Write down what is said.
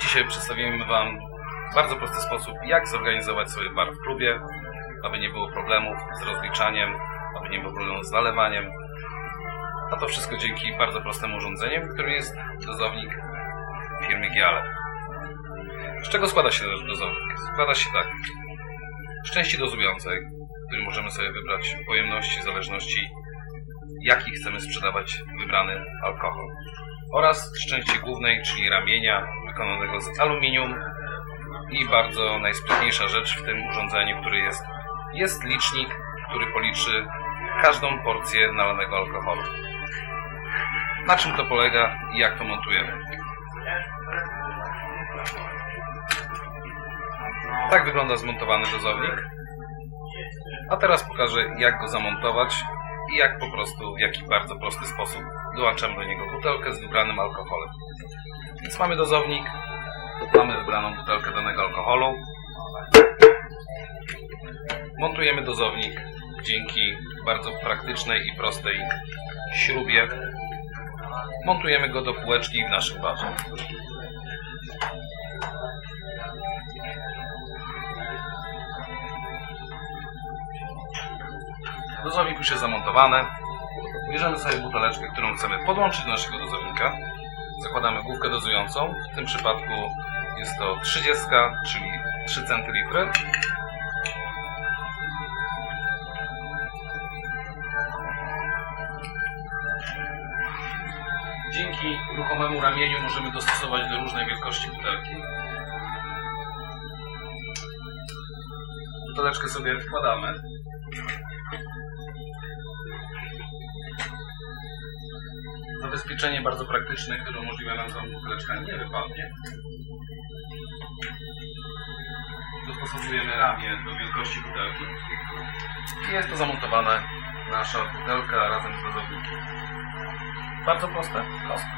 Dzisiaj przedstawimy Wam w bardzo prosty sposób, jak zorganizować sobie bar w klubie, aby nie było problemów z rozliczaniem, aby nie było problemów z nalewaniem. A to wszystko dzięki bardzo prostemu urządzeniu, którym jest dozownik firmy Giale. Z czego składa się dozownik? Składa się tak. Z części dozującej, możemy sobie wybrać pojemności w zależności jaki chcemy sprzedawać wybrany alkohol. Oraz z części głównej, czyli ramienia wykonanego z aluminium i bardzo najsprytniejsza rzecz w tym urządzeniu, który jest, jest licznik, który policzy każdą porcję nalanego alkoholu. Na czym to polega i jak to montujemy? Tak wygląda zmontowany dozownik. A teraz pokażę jak go zamontować i jak po prostu, w jaki bardzo prosty sposób dołączamy do niego butelkę z wybranym alkoholem. Więc mamy dozownik, mamy wybraną butelkę danego alkoholu. Montujemy dozownik dzięki bardzo praktycznej i prostej śrubie. Montujemy go do półeczki w naszym barze. Dozownik już jest zamontowany. Bierzemy sobie buteleczkę, którą chcemy podłączyć do naszego dozownika. Zakładamy główkę dozującą. W tym przypadku jest to 30, czyli 3 centylitry. Dzięki ruchomemu ramieniu możemy dostosować do różnej wielkości butelki. Buteleczkę sobie wkładamy. Zabezpieczenie bardzo praktyczne, które umożliwia nam, że buteleczka nie wypadnie. Dostosowujemy ramię do wielkości butelki. I jest to zamontowane nasza butelka razem z dozownikiem. Bardzo proste? Proste.